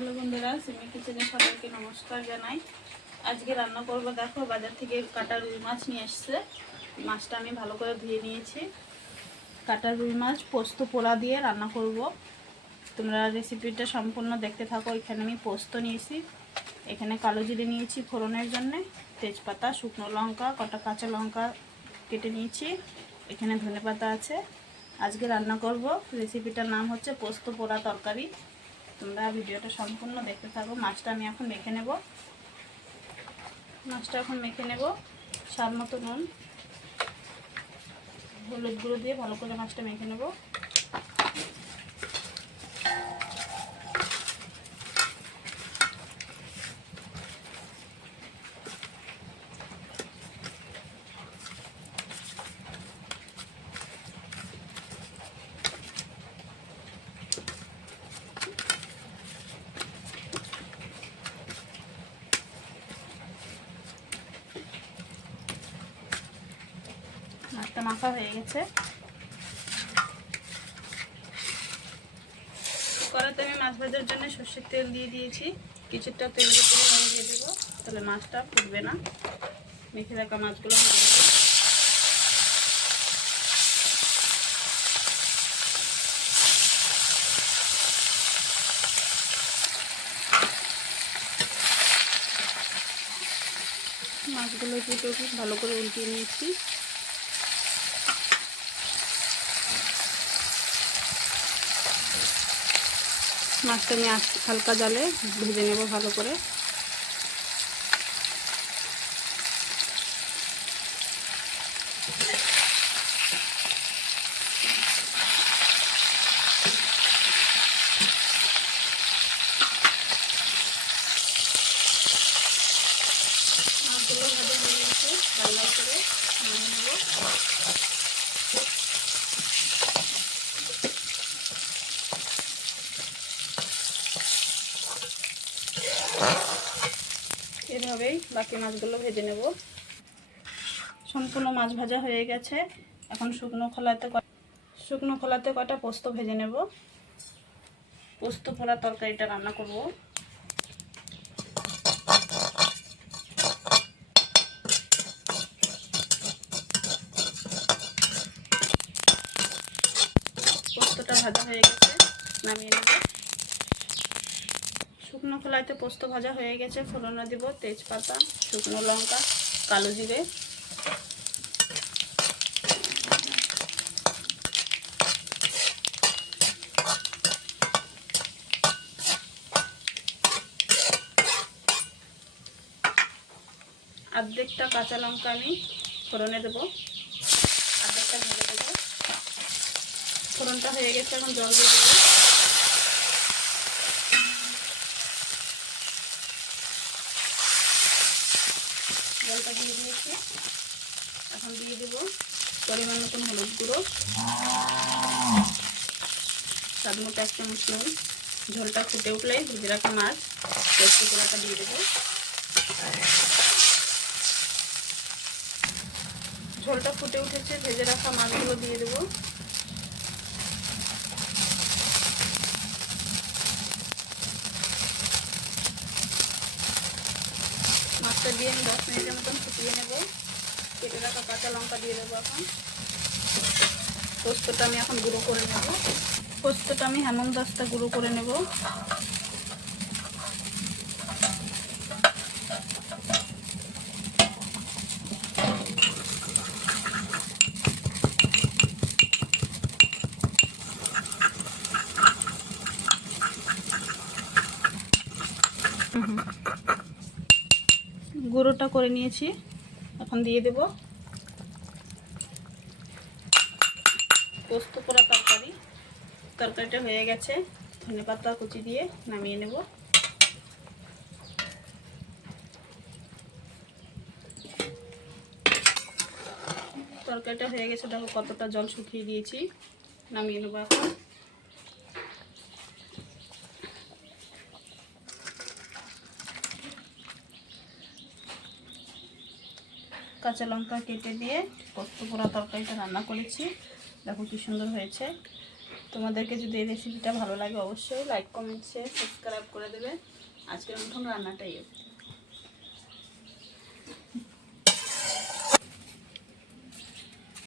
Hello বন্ধুরা, সিমি কিচেনে সবাইকে নমস্কার জানাই। আজকে রান্না করব। দেখো, বাজার থেকে কাটা রুই মাছ নিয়ে এসছে। মাছটা আমি ভালো করে ধুয়ে নিয়েছি। কাটা রুই মাছ পোস্ত পোড়া দিয়ে রান্না করব। তোমরা রেসিপিটা সম্পূর্ণ দেখতে থাকো। এখানে আমি পোস্ত নিয়েছি, এখানে কালো জিরে নিয়েছি ফোড়নের জন্য, তেজপাতা, শুকনো লঙ্কা, কটা কাঁচা লঙ্কা কেটে নিয়েছি, এখানে ধনেপাতা আছে। আজকে রান্না করব, রেসিপিটার নাম হচ্ছে পোস্ত পোড়া তরকারি। তোমরা ভিডিওটা সম্পূর্ণ দেখতে থাকো। মাছটা আমি এখন মেখে নেব। স্বাদ মতো নুন, হলুদ গুঁড়ো দিয়ে ভালো করে মাছটা মেখে নেব। মাছটা মাখা হয়ে গেছে। কড়াইতে আমি মাছ ভাজার জন্য সর্ষের তেল দিয়ে দিয়েছি। কিছুটা তেল দিয়ে নুন দিয়ে দেবো, তাহলে মাছটা ফুটবে না। মেখে রাখা মাছগুলো ভেজে দেবো। মাছগুলো একটু ভালো করে উল্টিয়ে নিয়েছি। মাছটা আমি হালকা জালে ভেজে নেব ভালো করে। মাছগুলো ভাজা হয়ে গেছে, লাল লাল করে নামিয়ে নেব। এভাবেই বাকি মাছগুলো ভেজে নেব। সম্পূর্ণ মাছ ভাজা হয়ে গেছে। এখন শুকনো খোলাতে কটা পোস্ত ভেজে নেব। পোস্ত পোড়া তরকারিটা রান্না করব। পোস্তটা ভাজা হয়ে গেছে, নামিয়ে নেব। শুকনো খোলাতে পোস্ত ভাজা হয়ে গেছে। ফোড়নে দিব তেজপাতা, শুকনো লঙ্কা, কালো জিরে। অর্ধেকটা কাঁচা লঙ্কা আমি ফোড়নে দেবো, অর্ধেকটা ভেজে দেবো। ফোড়নটা হয়ে গেছে, এখন জল দিয়ে দেবো। জলটা দিয়ে দিয়েছি। এখন দিয়ে দেব পরিমাণ মতন হলুদ গুঁড়ো, স্বাদ মতো 1 চামচ নুন। ঝোলটা ফুটে উঠলে ভেজে রাখা মাছ পোস্ত পোড়াটা দিয়ে দেবো। ঝোলটা ফুটে উঠেছে, ভেজে রাখা মাছগুলো দিয়ে দেবো। মাছটা দিয়ে আমি 10 মিনিটের মতন ফুটিয়ে নেব। কেটে রাখা কাঁচা লঙ্কা দিয়ে দেবো। এখন পোস্তটা আমি এখন গুঁড়ো করে নেব। পোস্তটা আমি হেমন্তাস্তা গুঁড়ো করে নেব। গুঁড়োটা করে নিয়েছি, এখন দিয়ে দেব পোস্ত পোড়া তরকারিটা হয়ে গেছে। ধনেপাতা কুচি দিয়ে নামিয়ে নেব। তরকারিটা হয়ে গেছে, দেখো কতটা জল শুকিয়ে দিয়েছি। নামিয়ে নেব এখন। কাঁচা লঙ্কা কেটে দিয়ে পোস্ত পোড়া তরকারিটা রান্না করেছি। দেখো কি সুন্দর হয়েছে। তোমাদেরকে যদি এই রেসিপিটা ভালো লাগে অবশ্যই লাইক কমেন্ট শেয়ার সাবস্ক্রাইব করে দেবে। আজকের মতন রান্নাটাই